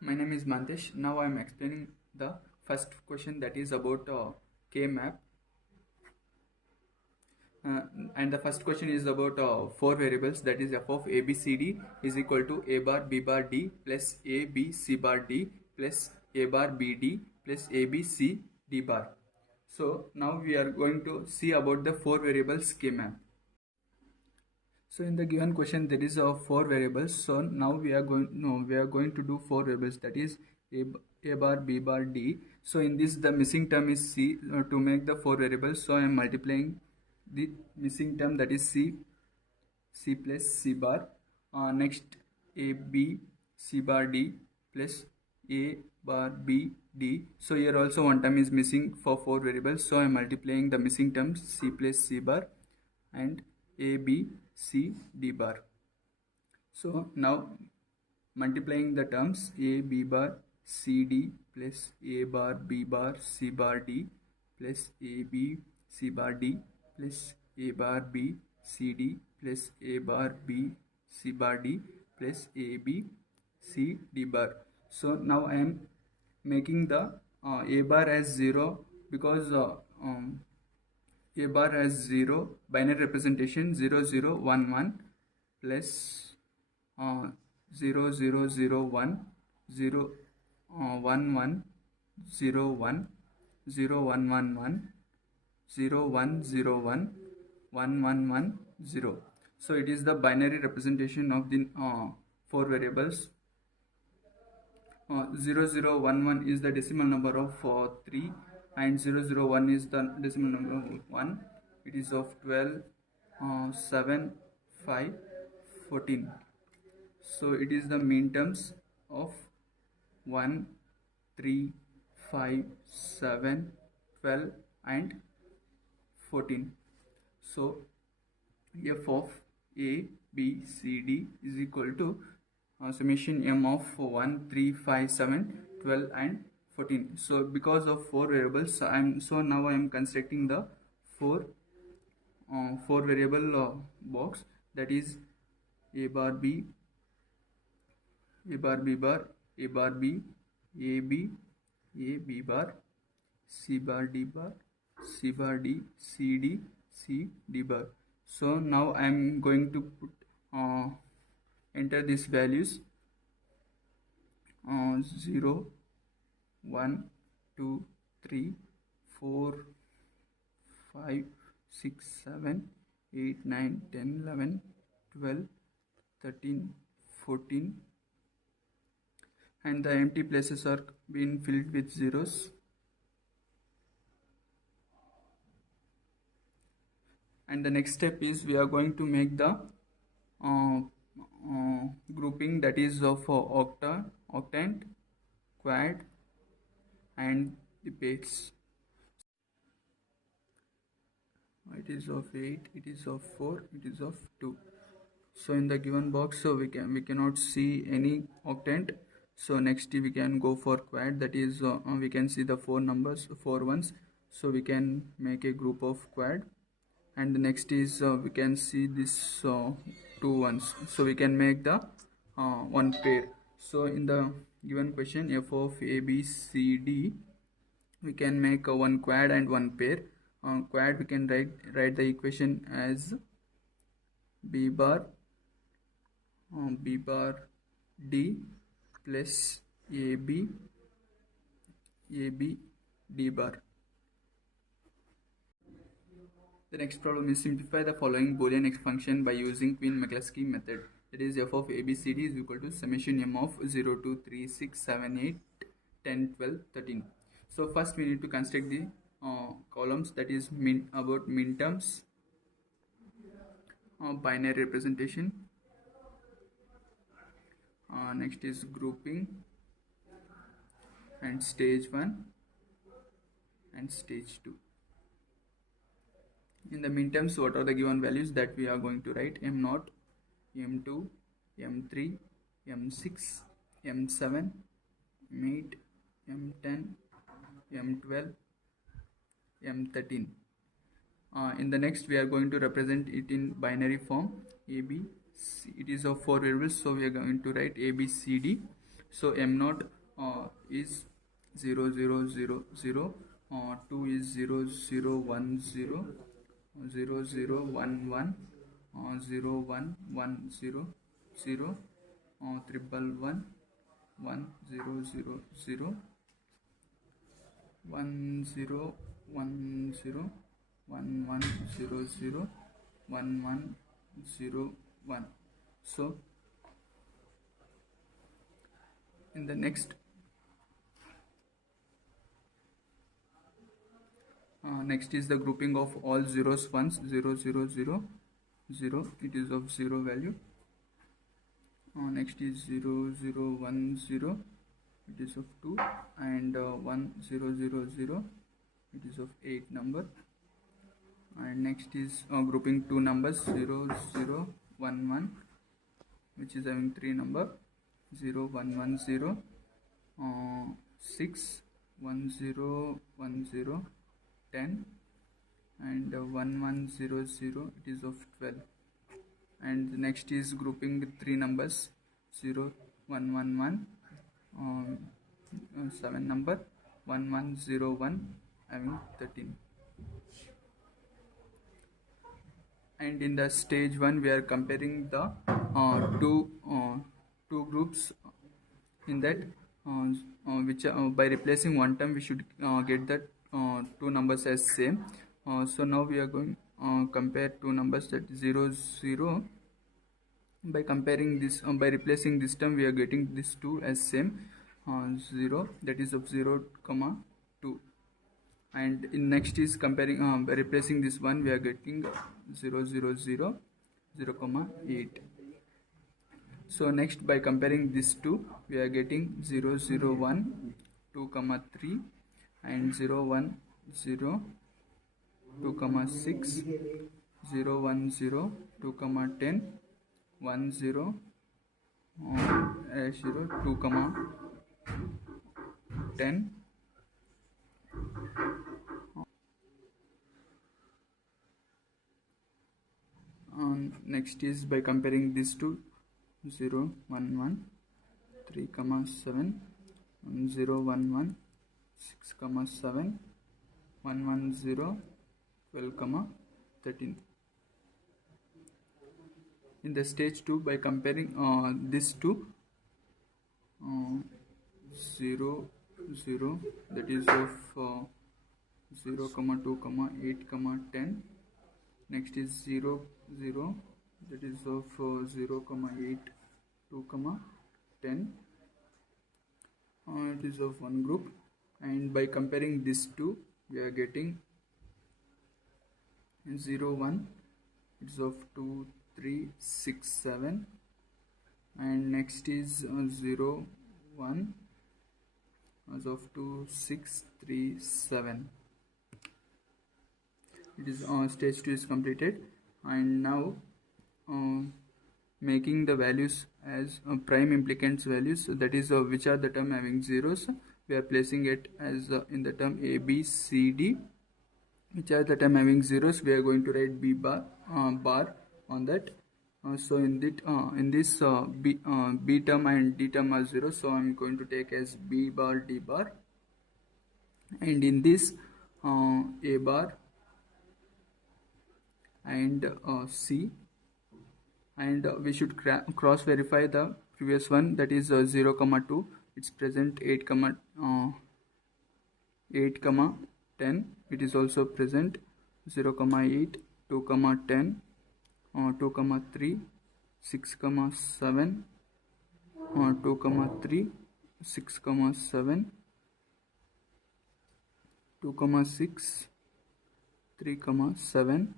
My name is Mantesh. Now I am explaining the first question, that is about K-map. Uh, and the first question is about four variables, that is f of a b c d is equal to a bar b bar d plus a b c bar d plus a bar b d plus a b c d bar. So now we are going to see about the four variables K-map. So in the given question there is four variables. So now we are going to do four variables, that is a bar b bar d. So in this the missing term is c. To make the four variables, so I am multiplying the missing term, that is c plus c bar. Next a b c bar d plus a bar b d. So here also one term is missing for four variables, so I am multiplying the missing terms c plus c bar and a b c d bar. So now multiplying the terms a b bar c d plus a bar b bar c bar d plus a b c bar d plus a bar b c d plus a bar b c bar d plus a b c d bar. So now I am making the a bar as 0 because a bar has 0 binary representation 0 0 1 1 plus 0 0 0 1 0 1 1 0 1 0 1 1 1 0 1 0 1 1 1 1 0. So it is the binary representation of the four variables. 0 0 1 1 is the decimal number of 3 and 0 0 1 is the decimal number of 1. It is of 12 7 5 14. So it is the mean terms of 1 3 5 7 12 and 14. So f of a b c d is equal to summation m of 1 3 5 7 12 and 14. So because of four variables, now I am constructing the four variable box, that is a bar b bar a bar b a b bar c bar d bar c bar d c d c d bar. So now I am going to put enter these values 0 1 2 3 4 5 6 7 8 9 10 11 12 13 14, and the empty places are being filled with zeros. And the next step is we are going to make the grouping, that is of octant, quad and the pairs. It is of 8, it is of 4, it is of 2. So in the given box, so we cannot see any octant. So next we can go for quad, that is we can see the four ones, so we can make a group of quad. And the next is we can see this 2 ones, so we can make the one pair. So in the given question f of a b c d, we can make one quad and one pair. Quad we can write the equation as b bar d plus ab d bar. The next problem is simplify the following Boolean function by using Quine-McCluskey method. That is f of abcd is equal to summation m of 0 2 3 6 7 8 10 12 13. So first we need to construct the columns, that is about min terms, binary representation. Next is grouping and stage 1 and stage 2. In the min terms, what are the given values that we are going to write? m0, m2, m3, m6, m7, m8, m10, m12, m13. In the next we are going to represent it in binary form. It is of four variables, so we are going to write abcd. So m0 is 0 0 0 0, 2 is 0 0 1 0, 0 0 1 1, 0 1 1 0 0, triple 1 1 0 0 0, 1 0 1 0, 1 1 0 0, 1 1 0 1. So in the next next is the grouping of all zeros ones, 0 0 0 0, it is of 0 value. Next is 0 0 1 0, it is of 2, and 1 0 0 0, it is of 8 number. And next is grouping two numbers, 0 0 1 1, which is having 3 number, 0 1 1 0, 6 1 0 1 0, 10, and 1 1 0 0, it is of 12. And the next is grouping three numbers, 0 1 1 1, 7 number, 1 1 0 1, having 13. And in the stage 1 we are comparing the two groups. In that which by replacing one term we should get that two numbers as same. So now we are going compare two numbers, that 0 0. By comparing this, by replacing this term, we are getting this 2 as same, 0, that is of 0 comma 2. And in next is comparing, by replacing this 1, we are getting 0 0 0 0 comma 8. So next, by comparing this 2, we are getting 0 0 1 2 comma 3, and 0 1 0 2 comma 6, 0 1 0 2 comma 10, 1 0 0 2 comma 10. Next is by comparing these two, 0 1 1 3 comma 7, 0 1 1 6 comma 7, 1 1 0 12 comma 13. In the stage 2, by comparing this two, 0 0, that is of 0 comma 2 comma 8 comma 10. Next is 0 0, that is of 0 comma 8 2 comma 10. It is of one group. And by comparing these two, we are getting 0 1, it is of 2 3 6 7. And next is 0 1, as of 2 6 3 7. It is stage 2 is completed. And now making the values as prime implicants values, so that is which are the term having zeros, we are placing it as in the term A B C D. Which are the term having zeros, we are going to write B bar on that. So in this B term and D term are 0, so I am going to take as B bar D bar. And in this A bar and C, and we should cross verify the previous one, that is 0 comma 2, it's present 8 comma 10, it is also present 0 comma 8 2 comma 10, 2 comma 3 6 comma 7, 2 comma 3 6 comma 7, 2 comma 6 3 comma 7.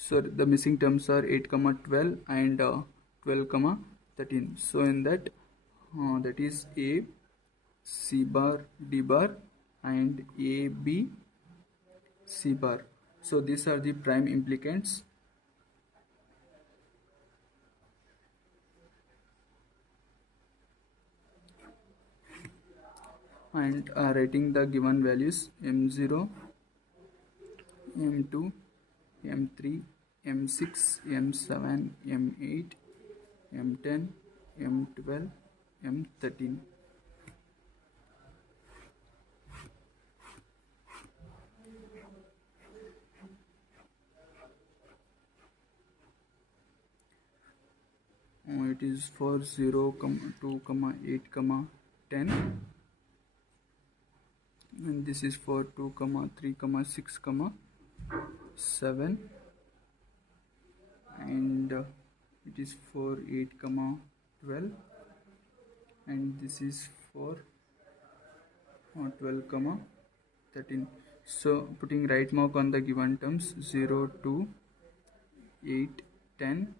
So the missing terms are 8 comma 12 and 12 comma 13. So in that that is A C bar D bar and A B C bar. So these are the prime implicants. And writing the given values, M0, M2, M3, M6, M7, M8, M10, M12, M13. It is for 0, 2, 8, 10, and this is for 2, 3, 6, 7, and it is for 8, 12, and this is for 12, 13. So putting right mark on the given terms: 0, 2, 8, 10,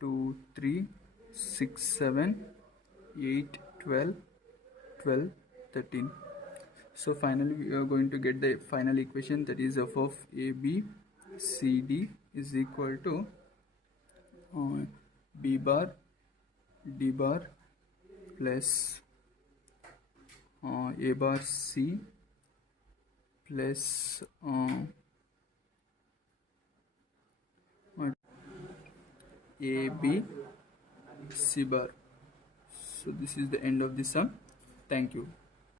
2, 3, 6, 7, 8, 12, 12, 13. So finally we are going to get the final equation, that is f of a b c d is equal to b bar d bar plus a bar c plus a b c bar. So this is the end of the sum. Thank you.